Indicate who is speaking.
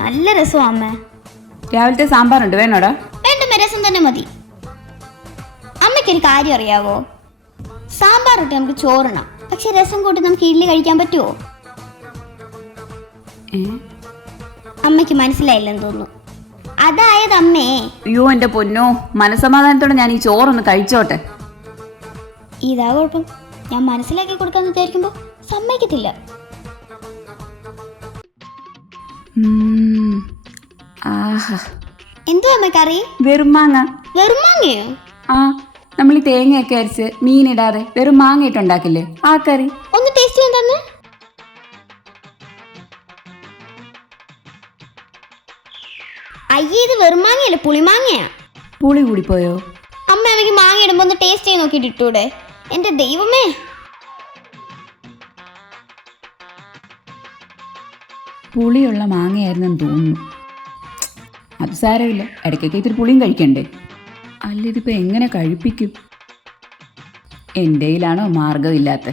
Speaker 1: നല്ല രസമാ അമ്മ.
Speaker 2: രാവിലത്തെ സാമ്പാറുണ്ട് വേണോടാ?
Speaker 1: വേണ്ടമ്മ രസം തന്നെ മതി. അമ്മയ്ക്കൊരു കാര്യം അറിയാവോ? സാമ്പാർ ഇട്ട് നമുക്ക് ചോറണം. പക്ഷെ രസം കൂട്ടി നമുക്ക് ഇഡ്ഡലി കഴിക്കാൻ പറ്റുമോ അമ്മയ്ക്ക് മനസ്സിലായില്ലെന്ന് തോന്നുന്നു. അതായത് അമ്മേ.
Speaker 2: അയ്യോ എന്റെ പൊന്നോ മനസമാധാനത്തോടെ ഞാൻ ഈ ചോറൊന്ന് കഴിച്ചോട്ടെ.
Speaker 1: ഇതാ കുഴപ്പം. ഞാൻ മനസ്സിലാക്കി കൊടുക്കാന്ന് വിചാരിക്കുമ്പോൾ സമ്മതിക്കത്തില്ല.
Speaker 2: ആഹാ.
Speaker 1: എന്തുവാ അമ്മ കറി?
Speaker 2: വെറും മാങ്ങ.
Speaker 1: വെറും മാങ്ങയോ?
Speaker 2: ആ നമ്മൾ ഈ തേങ്ങയൊക്കെ അരച്ച് മീനിടാതെ വെറും മാങ്ങ ഇട്ടുണ്ടാക്കില്ലേ ആ കറി.
Speaker 1: ഒന്ന് ടേസ്റ്റ് ചെയ്യാൻ തന്നെ അയ്യേ ഇത് വെറും മാങ്ങയല്ല? പുളിമാങ്ങയാ
Speaker 2: പുളി കൂടിപ്പോയോ?
Speaker 1: അമ്മ അമ്മയ്ക്ക് മാങ്ങ ഇടുമ്പോ ഒന്ന് ടേസ്റ്റ് ചെയ്ത് നോക്കിയിട്ട് ഇട്ടൂടെ. എന്റെ ദൈവമേ.
Speaker 2: പുളിയുള്ള മാങ്ങയായിരുന്നെന്ന് തോന്നുന്നു. അത് സാരമില്ല. ഇടയ്ക്കൊക്കെ ഇത്തിരി പുളിയും കഴിക്കണ്ടേ? അല്ല ഇതിപ്പോൾ എങ്ങനെ കഴിപ്പിക്കും? എന്റെ കയ്യിലാണോ മാർഗമില്ലാത്ത